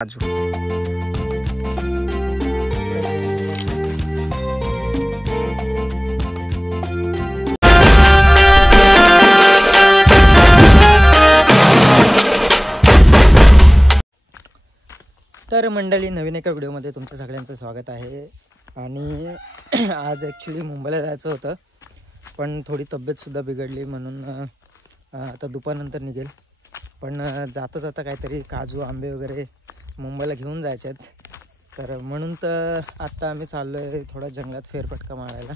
काजू तर मंडळी, नवीन एका व्हिडिओमध्ये तुमचं सगळ्यांचं स्वागत आहे. आणि आज ॲक्च्युली मुंबईला जायचं होतं, पण थोडी तब्येतसुद्धा बिघडली म्हणून आता दुपारनंतर निघेल. पण जाता जाता काहीतरी काजू आंबे वगैरे मुंबईला घेऊन जायचे आहेत. तर म्हणून तर आत्ता आम्ही चाललो आहे थोडा जंगलात फेरफटका मारायला.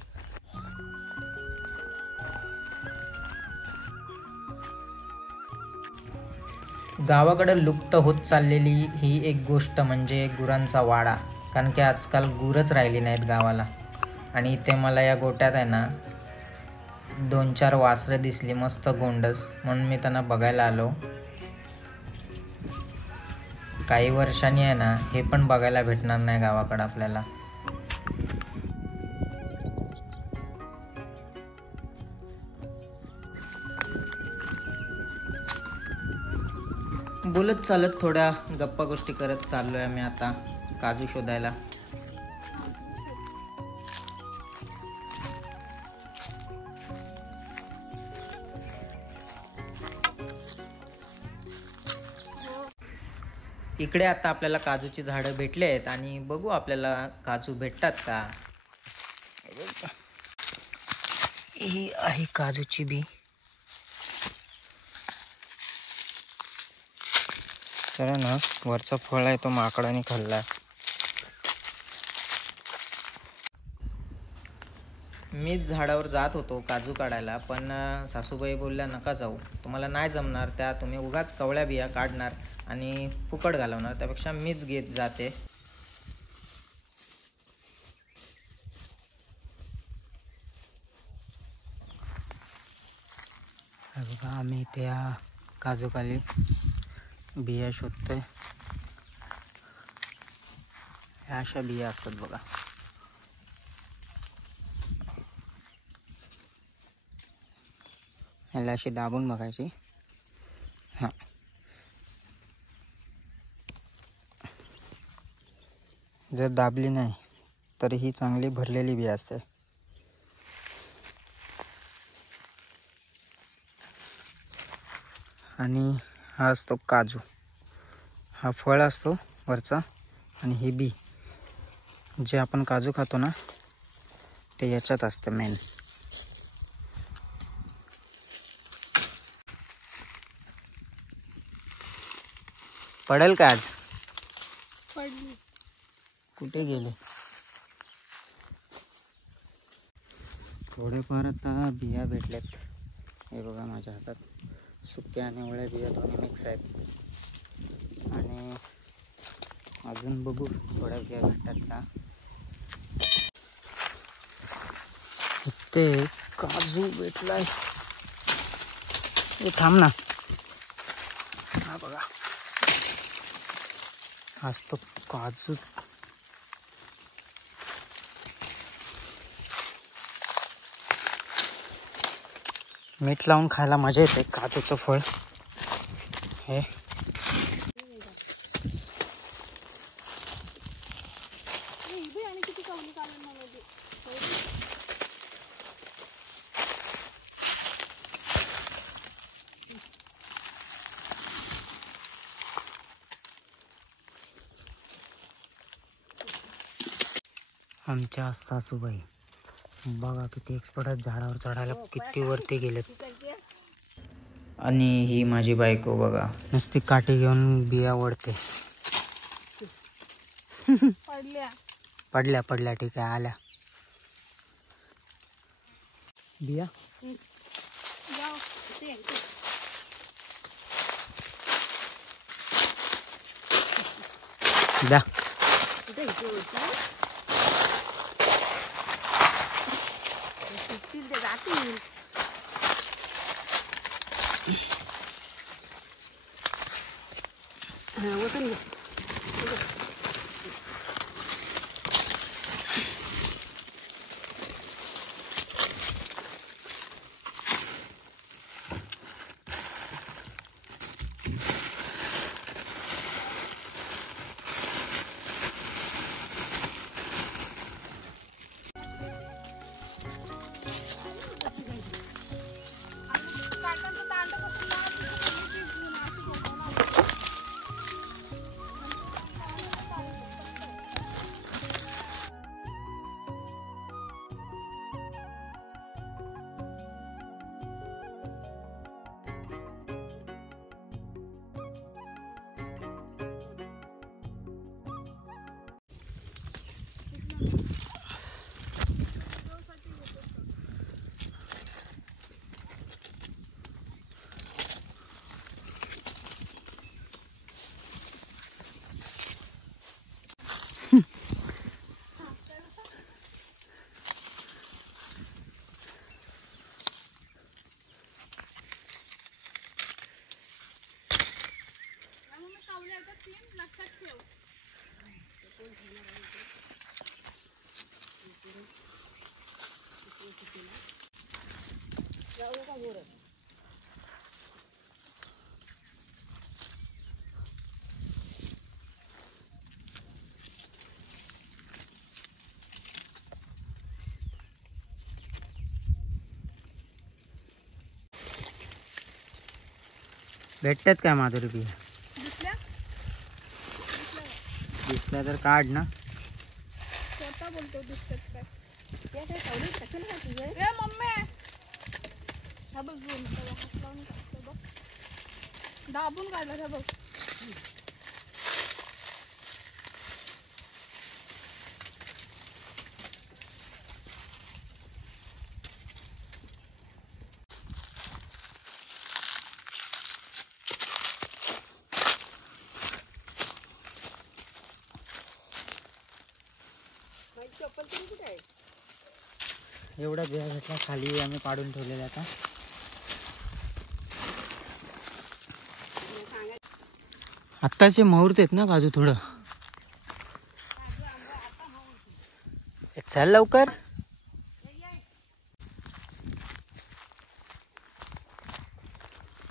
गावाकडं लुप्त होत चाललेली ही एक गोष्ट म्हणजे गुरांचा वाडा. कारण की आजकाल गुरच राहिली नाहीत गावाला. आणि इथे मला या गोट्यात आहे ना 2-4 वासरं दिसली मस्त गोंडस, म्हणून मी त्यांना बघायला आलो. काही वर्षांनी आहे ना हे पण बघायला भेटणार नाही गावाकडं आपल्याला. बोलत चालत थोड्या गप्पा गोष्टी करत चाललो आहे आम्ही आता काजू शोधायला. इकडे आता आपल्याला काजूची झाडं भेटले आहेत आणि बघू आपल्याला काजू भेटतात का. ही आहे काजूची बी. तर ना वरचा फळ आहे तो माकडाने खाल्ला. मीच झाडावर जात होतो काजू काढायला, पण सासूबाई बोलल्या नका जाऊ, तुम्हाला नाही जमणार, त्या तुम्ही उगाच कवळ्या बिया काढणार आणि फुकट घालवणार, त्यापेक्षा मीच घेत जाते. बघा आम्ही त्या काजूखाली बिया शोधतोय. ह्या अशा बिया असतात बघा. ह्याला अशी दाबून बघायची. हां, जर दाबली नाही तर ही चांगली भरलेली बिया असते. आणि हा असतो काजू. हा फळ असतो वरचा, आणि ही बी जे आपण काजू खातो ना ते याच्यात असतं मेन. पडेल का आज? पडली. कुठे गेले? थोडेफार आता बिया भेटल्यात. हे बघा माझ्या हातात सुक्या आणि ओळ्या बिया दोन्ही मिक्स आहेत. आणि अजून बघू थोड्या बिया भेटतात का. इथे काजू भेटलाय. हे थांब ना. हा बघा, हाच तो काजू. मीठ लावून खायला मजा येते काजूचं फळ हे. आमच्या सासूबाई बघा किती एक्सपर्ट आहेत झाडावर चढायला, किती वरती गेलेत. आणि ही माझी बायको बघा नुसती काठी घेऊन बिया ओढते. पडल्या ठीक आहे, आल्या बिया. द्या भेटतात काय माधुरी बिया? दिसल्या तर काढ ना. स्वतः बोलतो दिसतात काय. ए मम्मी हा बघ घेऊन त्याला हात लावून टाकतो बघ. दाबून काढला का बघ. चप्पल तरी कुठे आहे? एवढा बिया भेटला, खाली आम्ही पाडून ठेवलेला आता. आत्ताचे मुहूर्त आहेत ना काजू थोडं. चल लवकर.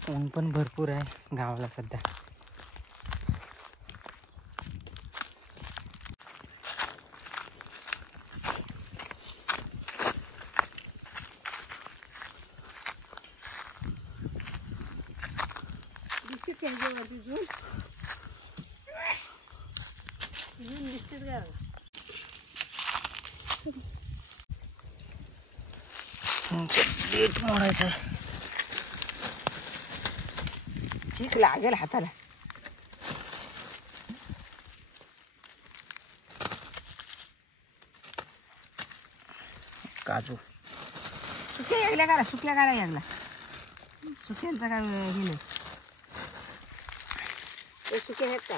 ऊन पण भरपूर आहे गावाला सध्या. डेट मोडायचं आहे. चीक लागेल हाताला. काजू सुक्या यायला करा, सुक्या करा यायला. सुक्यांचा काय हे नाही. ते सुके आहेत का?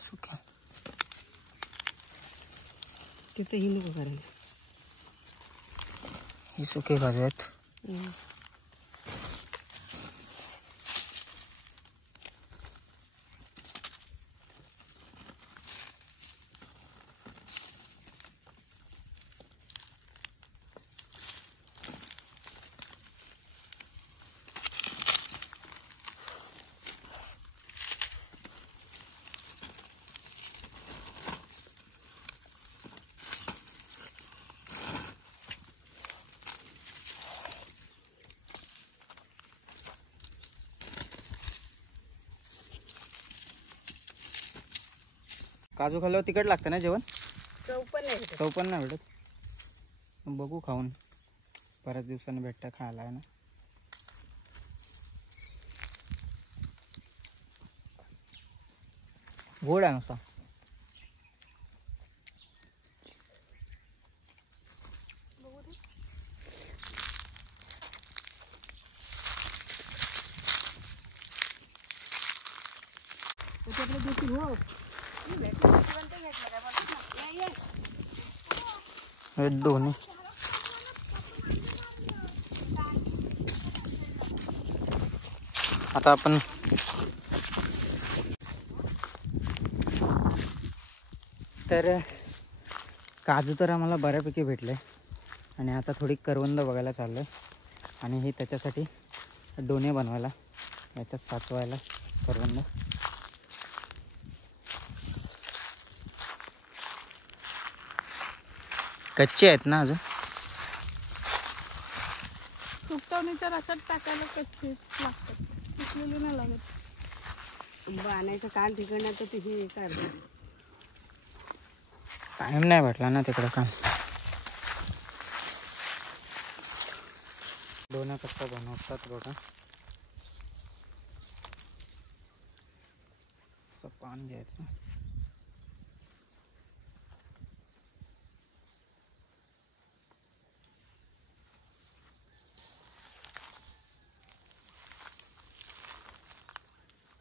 सुक्या तिथे ही नको करायला. ही सुके काजू आहेत. काजू खाल्ल्यावर तिखट लागतं ना जेवण? चव पण नाही भेटत. बघू खाऊन, बऱ्याच दिवसांनी भेटतं खायला आहे ना. गोड आहे नुसता. दोन्ही आता आपण तर काजू तर आम्हाला बऱ्यापैकी भेटले आणि आता थोडी करवंद बघायला चाललो आहे. आणि हे त्याच्यासाठी डोने बनवायला, याच्यात साचवायला करवंद. कच्चे आहेत ना अजून. सुकवणीच्या रसात टाकायला कच्चे लागतात, पिकलेली नाही लागत. आणायचं काल ठिकाणात तर हे काढतो. टाइम नाही भेटला ना तिकडे काम. कसं बनवतात बघा. असं पान घ्यायचं.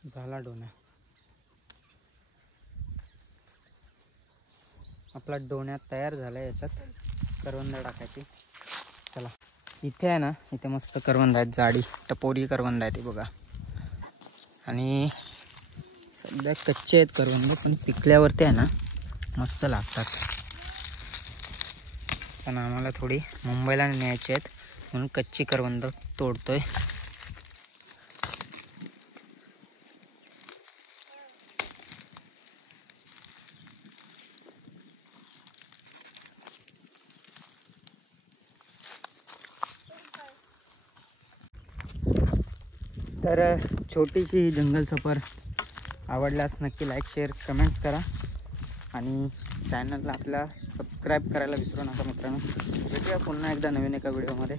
झाला डोना. आपला डोण्यात तयार झाला. याच्यात करवंद टाकायची. चला, इथे आहे ना, इथे मस्त करवंद आहेत. जाडी टपोरी करवंद आहे ती बघा. आणि सध्या कच्चे आहेत करवंद, पण पिकल्यावरती आहे ना मस्त लागतात. पण आम्हाला थोडी मुंबईला न्यायची आहेत म्हणून कच्ची करवंद तोडतोय. तर छोटीशी जंगल सफर आवडल्यास नक्की लाईक, शेअर, कमेंट्स करा आणि चॅनलला आपला सबस्क्राईब करायला विसरू नका मित्रांनो. भेटूया पुन्हा एकदा नवीन एका व्हिडिओमध्ये.